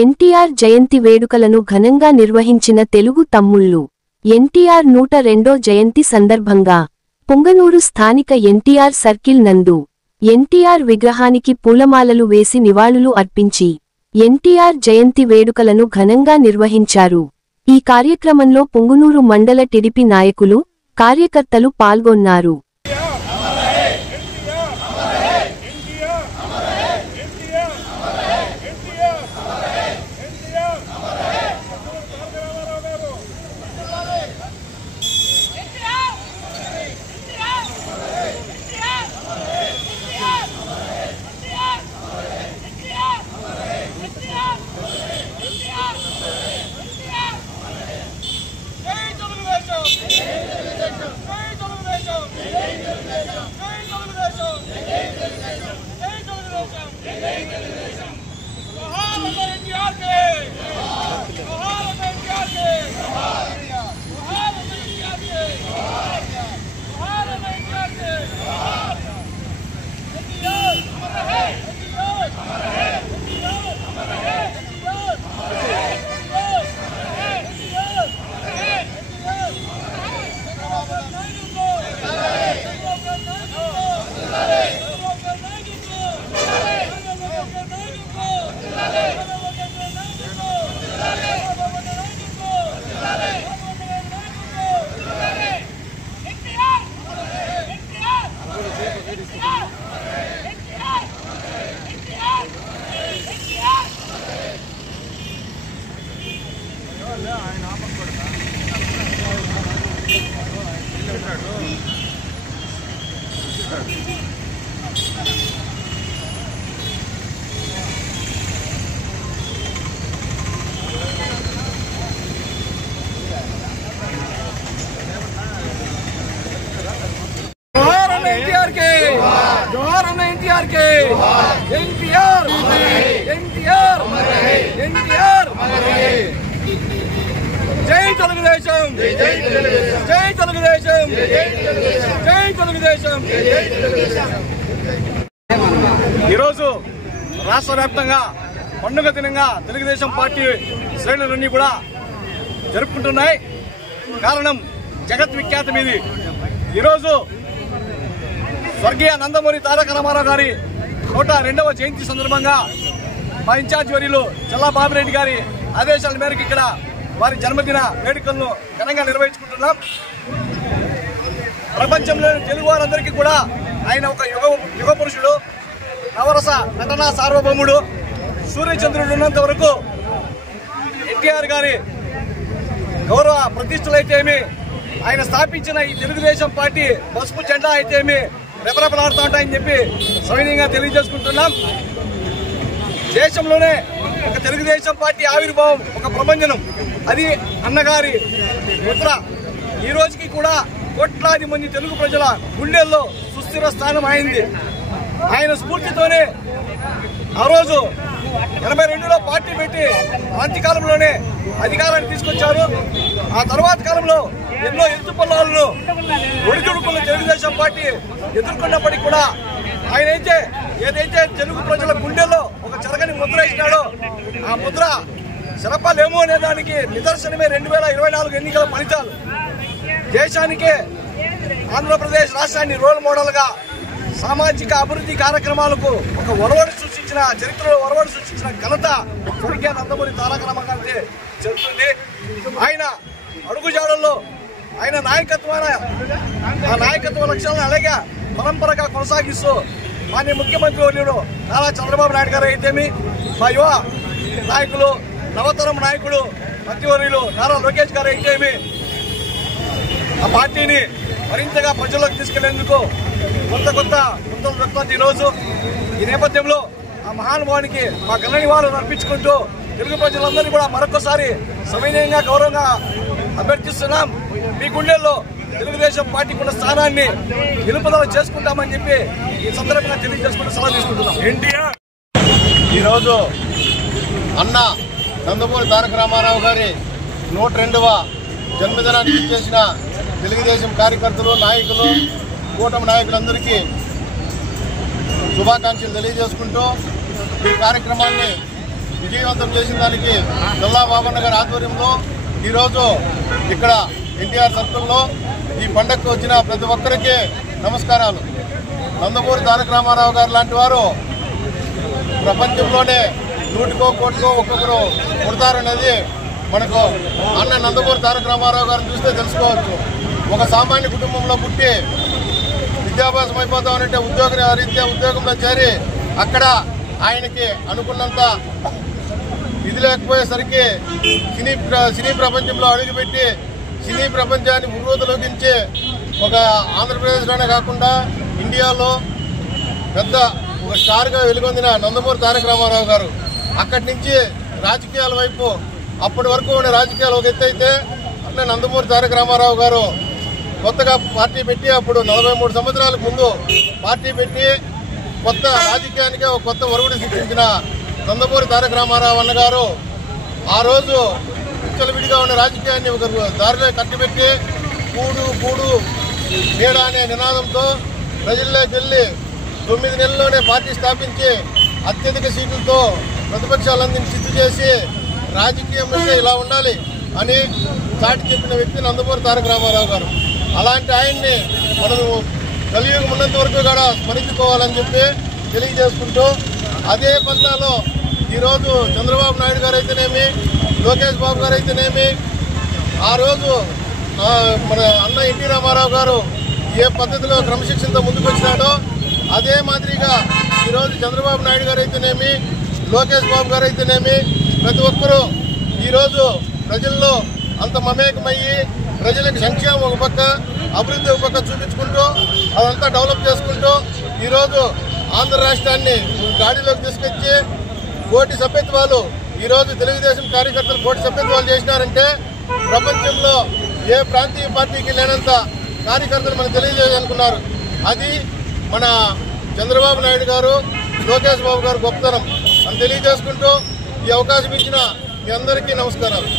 ఎన్టీఆర్ జయంతి వేడుకలను ఘనంగా నిర్వహించిన తెలుగు తమ్ముళ్ళు. ఎన్టీఆర్ 102వ జయంతి సందర్భంగా పుంగనూరు స్థానిక ఎన్టీఆర్ సర్కిల్ నందు ఎన్టీఆర్ విగ్రహానికి పూలమాలలు వేసి నివాళులు అర్పించి ఎన్టీఆర్ జయంతి వేడుకలను ఘనంగా నిర్వహించారు. ఈ కార్యక్రమంలో పుంగనూరు మండల టీడీపీ నాయకులు, కార్యకర్తలు పాల్గొన్నారు. జై తెలుగుదేశం, జై తెలుగుదేశం, జై తెలుగుదేశం. ఈరోజు రాష్ట్ర వ్యాప్తంగా పండుగ దినంగా తెలుగుదేశం పార్టీ శ్రేణులన్నీ కూడా జరుపుకుంటున్నాయి. కారణం జగత్ విఖ్యాతం ఇది. ఈరోజు స్వర్గీయ నందమూరి తారక రామారావు గారి 102వ జయంతి సందర్భంగా మా ఇన్ఛార్జ్ వర్యులు చల్లా బాబిరెడ్డి గారి ఆదేశాల మేరకు ఇక్కడ వారి జన్మదిన వేడుకలను ఘనంగా నిర్వహించుకుంటున్నాం. ప్రపంచంలోని తెలుగు వారందరికీ కూడా ఆయన ఒక యుగ పురుషుడు, నవరస నటనా సార్వభౌముడు. సూర్యచంద్రుడు ఉన్నంత వరకు ఎన్టీఆర్ గారి గౌరవ ప్రతిష్టలైతేమి, ఆయన స్థాపించిన ఈ తెలుగుదేశం పార్టీ పసుపు జెండా అయితేమి రెపరెపలాడుతూ ఉంటాయని చెప్పి సవినయంగా తెలియజేసుకుంటున్నాం. దేశంలోనే ఒక తెలుగుదేశం పార్టీ ఆవిర్భావం, ఒక ప్రభంజనం, అది అన్నగారి ముద్ర. ఈ రోజుకి కూడా కోట్లాది మంది తెలుగు ప్రజల గుండెల్లో సుస్థిర స్థానం అయింది. ఆయన స్ఫూర్తితోనే ఆ రోజు 82లో పార్టీ పెట్టి అంత్యకాలంలోనే అధికారాన్ని తీసుకొచ్చారు. ఆ తర్వాత కాలంలో ఎన్నో ఎత్తుపల్లాలను ఒడిదుడుకున్న తెలుగుదేశం పార్టీ ఎదుర్కొన్నప్పటికీ కూడా ఆయన ఏదైతే తెలుగు ప్రజల గుండెల్లో ఒక చెరగని ముద్ర ఇచ్చినాడో ఆ ముద్ర శిరపాలేమో అనే దానికి నిదర్శనమే 2024 ఎన్నికల ఫలితాలు. దేశానికే ఆంధ్రప్రదేశ్ రాష్ట్రాన్ని రోల్ మోడల్ గా సామాజిక అభివృద్ధి కార్యక్రమాలకు ఒక చరిత్రలో ఒరవడి సృష్టించిన ఘనత స్వర్గీయ నందమూరి తారక రామారావు గారికి చెబుతుంది. ఆయన అడుగుజాడల్లో ఆయన నాయకత్వ లక్ష్యాలను అలాగే పరంపరగా కొనసాగిస్తూ మాన్య ముఖ్యమంత్రి వర్యుడు నారా చంద్రబాబు నాయుడు గారు అయితేమి, మా యువ నాయకులు, నవతరం నాయకుడు మంత్రివర్యులు నారా లోకేష్ గారు అయితేమి ఆ పార్టీని మరింతగా ప్రజల్లోకి తీసుకెళ్లేందుకు కొత్తలు చెప్తుంది. ఈరోజు ఈ నేపథ్యంలో ఆ మహానుభావునికి మా ఘన నివాళులు అర్పించుకుంటూ తెలుగు ప్రజలందరినీ కూడా మరొకసారి సవినయంగా గౌరవంగా అభ్యర్థిస్తున్నాం. మీ గుండెల్లో తెలుగుదేశం పార్టీకి ఉన్న స్థానాన్ని నిలుపుదల చేసుకుంటామని చెప్పి ఈ సందర్భంగా తెలియజేసుకుంటూ సలహా తీసుకుంటున్నాం. ఎన్టీఆర్ ఈరోజు అన్న నందమూరి తారక రామారావు గారి 102వ జన్మదినానికి చేసిన తెలుగుదేశం కార్యకర్తలు, నాయకులు, కూటమి నాయకులందరికీ శుభాకాంక్షలు తెలియజేసుకుంటూ ఈ కార్యక్రమాన్ని విజయవంతం చేసిన దానికి జిల్లా బాబన్న గారి ఆధ్వర్యంలో ఈరోజు ఇక్కడ ఎన్టీఆర్ సర్కిల్లో ఈ పండగకు వచ్చిన ప్రతి ఒక్కరికి నమస్కారాలు. నందమూరి తారక రామారావు గారు లాంటి వారు ప్రపంచంలోనే 100కో కోటికో ఒక్కొక్కరు పుడతారనేది మనకు అన్న నందమూరి తారక రామారావు గారిని చూస్తే తెలుసుకోవచ్చు. ఒక సామాన్య కుటుంబంలో పుట్టి విద్యాభ్యాసం అయిపోతామనంటే రీత్యా ఉద్యోగంలో చేరి అక్కడ ఆయనకి అనుకున్నంత ఇది లేకపోయేసరికి సినీ ప్రపంచంలో అడుగుపెట్టి సినీ ప్రపంచాన్ని ఉర్రూతలోకించి ఒక ఆంధ్రప్రదేశ్లోనే కాకుండా ఇండియాలో పెద్ద ఒక స్టార్గా వెలుగొందిన నందమూరి తారక రామారావు గారు అక్కడి నుంచి రాజకీయాల వైపు అప్పటి వరకు ఉండే రాజకీయాలు ఒక ఎత్తు అయితే అట్లే నందమూరి తారక రామారావు గారు కొత్తగా పార్టీ పెట్టి అప్పుడు 43 సంవత్సరాలకు ముందు పార్టీ పెట్టి కొత్త రాజకీయానికి ఒక కొత్త ఒరుగుడు సృష్టించిన నందమూరి తారక రామారావు అన్న గారు ఆ రోజు విచ్చలవిడిగా ఉన్న రాజకీయాన్ని ఒక దారిలో కట్టిపెట్టి కూడు నీడ అనే నినాదంతో ప్రజల్లోకి వెళ్ళి 9 నెలల్లోనే పార్టీ స్థాపించి అత్యధిక సీట్లతో ప్రతిపక్షాలందరినీ సిద్ధు చేసి రాజకీయం అంటే ఇలా ఉండాలి అని చాటి చెప్పిన వ్యక్తి నందమూరి తారక రామారావు గారు. అలాంటి ఆయన్ని మనము కలియుగం ఉన్నంత వరకు కూడా స్మరించుకోవాలని చెప్పి తెలియజేసుకుంటూ అదే పంతాలో ఈరోజు చంద్రబాబు నాయుడు గారు అయితేనేమి, లోకేష్ బాబు గారు అయితేనేమి, ఆ రోజు మన అన్న ఎన్టీ రామారావు గారు ఏ పద్ధతిలో క్రమశిక్షణతో ముందుకు వచ్చినాడో అదే మాదిరిగా ఈరోజు చంద్రబాబు నాయుడు గారు అయితేనేమి, లోకేష్ బాబు గారు అయితేనేమి ప్రతి ఒక్కరూ ఈరోజు ప్రజల్లో అంత మమేకమయ్యి ప్రజలకు సంక్షేమం ఒక పక్క, అభివృద్ధి ఒక పక్క చూపించుకుంటూ అదంతా డెవలప్ చేసుకుంటూ ఈరోజు ఆంధ్ర రాష్ట్రాన్ని గాడిలోకి తీసుకొచ్చి కోటి సభ్యత్వాలు ఈరోజు తెలుగుదేశం కార్యకర్తలు కోటి సభ్యత్వాలు చేసినారంటే ప్రపంచంలో ఏ ప్రాంతీయ పార్టీకి లేనంత కార్యకర్తలు మనం తెలియజేయాలనుకున్నారు. అది మన చంద్రబాబు నాయుడు గారు, లోకేష్ బాబు గారు గొప్పతనం అని తెలియజేసుకుంటూ ఈ అవకాశం ఇచ్చిన మీ అందరికీ నమస్కారాలు.